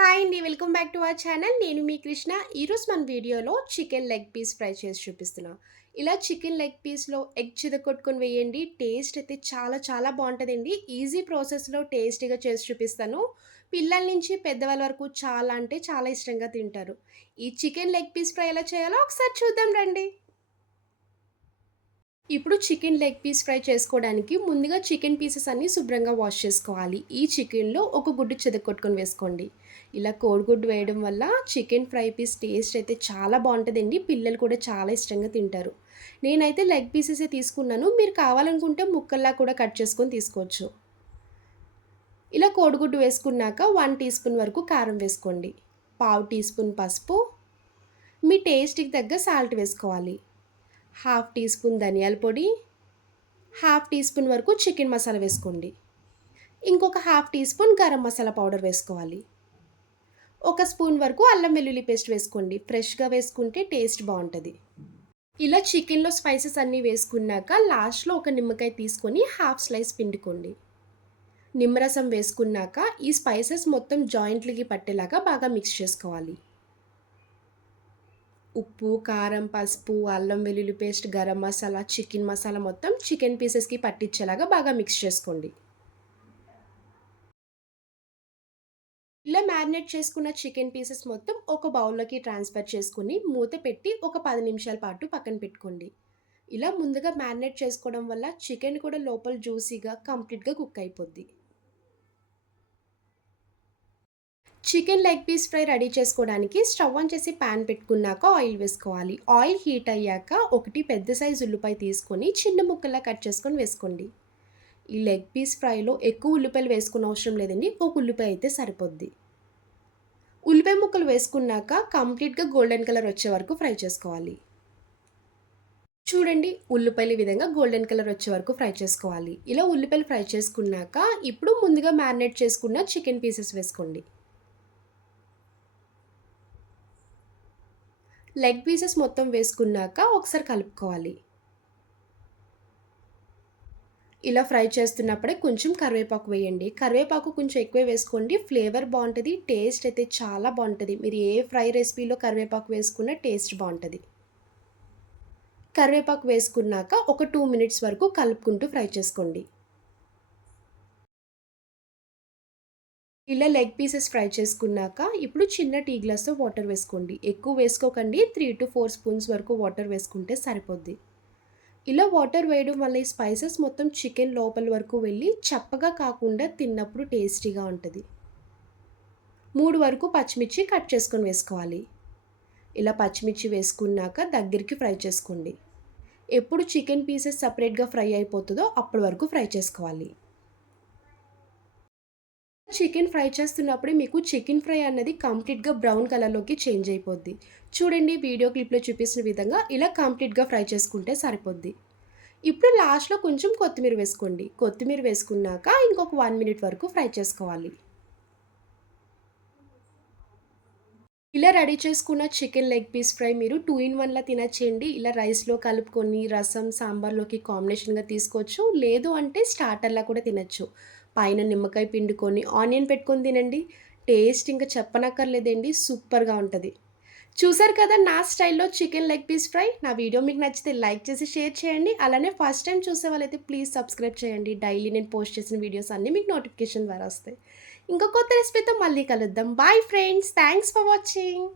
Hi అండి welcome back to our channel. నేను మీ కృష్ణ. ఈరోజు మన వీడియోలో చికెన్ లెగ్ పీస్ ఫ్రై చేసి చూపిస్తున్నాను ఇలా చికెన్ లెగ్ పీస్లో ఎగ్ చిదకొట్టుకొని వేయండి. టేస్ట్ అయితే చాలా చాలా బాగుంటుందండి. ఈజీ ప్రాసెస్లో టేస్టీగా చేసి చూపిస్తాను. పిల్లల నుంచి పెద్దవాళ్ళ వరకు చాలా అంటే చాలా ఇష్టంగా తింటారు. ఈ చికెన్ లెగ్ పీస్ ఫ్రై ఎలా చేయాలో ఒకసారి చూద్దాం రండి. ఇప్పుడు చికెన్ లెగ్ పీస్ ఫ్రై చేసుకోవడానికి ముందుగా చికెన్ పీసెస్ అన్నీ శుభ్రంగా వాష్ చేసుకోవాలి. ఈ చికెన్లో ఒక గుడ్డు చెదకొట్టుకొని వేసుకోండి. ఇలా కోడిగుడ్డు వేయడం వల్ల చికెన్ ఫ్రై పీస్ టేస్ట్ అయితే చాలా బాగుంటుందండి. పిల్లలు కూడా చాలా ఇష్టంగా తింటారు. నేనైతే లెగ్ పీసెసే తీసుకున్నాను. మీరు కావాలనుకుంటే ముక్కల్లా కూడా కట్ చేసుకొని తీసుకోవచ్చు. ఇలా కోడిగుడ్డు వేసుకున్నాక వన్ టీ స్పూన్ వరకు కారం వేసుకోండి. పావు టీ స్పూన్ పసుపు. మీ టేస్ట్కి తగ్గ సాల్ట్ వేసుకోవాలి. హాఫ్ టీ స్పూన్ ధనియాల పొడి. హాఫ్ టీ స్పూన్ వరకు చికెన్ మసాలా వేసుకోండి. ఇంకొక half teaspoon garam masala powder వేసుకోవాలి. ఒక స్పూన్ వరకు అల్లం వెల్లుల్లి పేస్ట్ వేసుకోండి. ఫ్రెష్గా వేసుకుంటే టేస్ట్ బాగుంటుంది. ఇలా చికెన్లో స్పైసెస్ అన్నీ వేసుకున్నాక లాస్ట్లో ఒక నిమ్మకాయ తీసుకొని హాఫ్ స్లైస్ పిండుకోండి. నిమ్మరసం వేసుకున్నాక ఈ స్పైసెస్ మొత్తం జాయింట్లకి పట్టేలాగా బాగా మిక్స్ చేసుకోవాలి. ఉప్పు కారం పసుపు అల్లం వెల్లుల్లి పేస్ట్ గరం మసాలా చికెన్ మసాలా మొత్తం చికెన్ పీసెస్కి పట్టించేలాగా బాగా మిక్స్ చేసుకోండి. ఇలా మ్యారినేట్ చేసుకున్న చికెన్ పీసెస్ మొత్తం ఒక బౌల్లోకి ట్రాన్స్ఫర్ చేసుకుని మూత పెట్టి ఒక పది నిమిషాల పాటు పక్కన పెట్టుకోండి. ఇలా ముందుగా మ్యారినేట్ చేసుకోవడం వల్ల చికెన్ కూడా లోపల జ్యూసీగా కంప్లీట్గా కుక్ అయిపోద్ది. Chicken leg piece fry ready చేసుకోవడానికి స్టవ్ ఆన్ చేసి ప్యాన్ పెట్టుకున్నాక ఆయిల్ వేసుకోవాలి. ఆయిల్ హీట్ అయ్యాక ఒకటి పెద్ద సైజు ఉల్లిపాయ తీసుకొని చిన్న ముక్కల్లా కట్ చేసుకొని వేసుకోండి. ఈ లెగ్ పీస్ ఫ్రైలో ఎక్కువ ఉల్లిపాయలు వేసుకున్న అవసరం లేదండి. ఒక ఉల్లిపాయ అయితే సరిపోద్ది. ఉల్లిపాయ ముక్కలు వేసుకున్నాక కంప్లీట్గా గోల్డెన్ కలర్ వచ్చే వరకు ఫ్రై చేసుకోవాలి. చూడండి ఉల్లిపాయలు ఈ విధంగా గోల్డెన్ కలర్ వచ్చే వరకు ఫ్రై చేసుకోవాలి. ఇలా ఉల్లిపాయలు ఫ్రై చేసుకున్నాక ఇప్పుడు ముందుగా మ్యారినేట్ చేసుకున్న చికెన్ పీసెస్ వేసుకోండి. లెగ్ పీసెస్ మొత్తం వేసుకున్నాక ఒకసారి కలుపుకోవాలి. ఇలా ఫ్రై చేస్తున్నప్పుడే కొంచెం కరివేపాకు వేయండి. కరివేపాకు కొంచెం ఎక్కువ వేసుకోండి. ఫ్లేవర్ బాగుంటుంది టేస్ట్ అయితే చాలా బాగుంటుంది. మీరు ఏ ఫ్రై రెసిపీలో కరివేపాకు వేసుకున్న టేస్ట్ బాగుంటుంది. కరివేపాకు వేసుకున్నాక ఒక టూ మినిట్స్ వరకు కలుపుకుంటూ ఫ్రై చేసుకోండి. ఇలా లెగ్ పీసెస్ ఫ్రై చేసుకున్నాక ఇప్పుడు చిన్న టీ గ్లాస్తో వాటర్ వేసుకోండి. ఎక్కువ వేసుకోకండి. త్రీ టు ఫోర్ స్పూన్స్ వరకు వాటర్ వేసుకుంటే సరిపోద్ది. ఇలా వాటర్ వేయడం వల్ల ఈ స్పైసెస్ మొత్తం చికెన్ లోపల వరకు వెళ్ళి చప్పగా కాకుండా తిన్నప్పుడు టేస్టీగా ఉంటుంది. మూడు వరకు పచ్చిమిర్చి కట్ చేసుకొని వేసుకోవాలి. ఇలా పచ్చిమిర్చి వేసుకున్నాక దగ్గరికి ఫ్రై చేసుకోండి. ఎప్పుడు చికెన్ పీసెస్ సపరేట్గా ఫ్రై అయిపోతుందో అప్పటి వరకు ఫ్రై చేసుకోవాలి. చికెన్ ఫ్రై చేస్తున్నప్పుడే మీకు చికెన్ ఫ్రై అన్నది కంప్లీట్గా బ్రౌన్ కలర్లోకి చేంజ్ అయిపోద్ది. చూడండి వీడియో క్లిప్లో చూపించిన విధంగా ఇలా కంప్లీట్గా ఫ్రై చేసుకుంటే సరిపోద్ది. ఇప్పుడు లాస్ట్లో కొంచెం కొత్తిమీర వేసుకోండి. కొత్తిమీర వేసుకున్నాక ఇంకొక వన్ మినిట్ వరకు ఫ్రై చేసుకోవాలి. ఇలా రెడీ చేసుకున్న చికెన్ లెగ్ పీస్ ఫ్రై మీరు టూ ఇన్ వన్లా తినచ్చేయండి ఇలా రైస్లో కలుపుకొని రసం సాంబార్లోకి కాంబినేషన్గా తీసుకోవచ్చు. లేదు అంటే స్టార్టర్లా కూడా తినచ్చు. పైన నిమ్మకాయ పిండుకొని ఆనియన్ పెట్టుకొని తినండి. టేస్ట్ ఇంకా చెప్పనక్కర్లేదండి. సూపర్గా ఉంటుంది. చూసారు కదా నా స్టైల్లో చికెన్ లెగ్ పీస్ ఫ్రై. నా వీడియో మీకు నచ్చితే లైక్ చేసి షేర్ చేయండి. అలానే ఫస్ట్ టైం చూసే వాళ్ళైతే ప్లీజ్ సబ్స్క్రైబ్ చేయండి. డైలీ నేను పోస్ట్ చేసిన వీడియోస్ అన్నీ మీకు నోటిఫికేషన్ ద్వారా వస్తాయి. ఇంకో కొత్త రెసిపీతో మళ్ళీ కలుద్దాం. Bye friends thanks for watching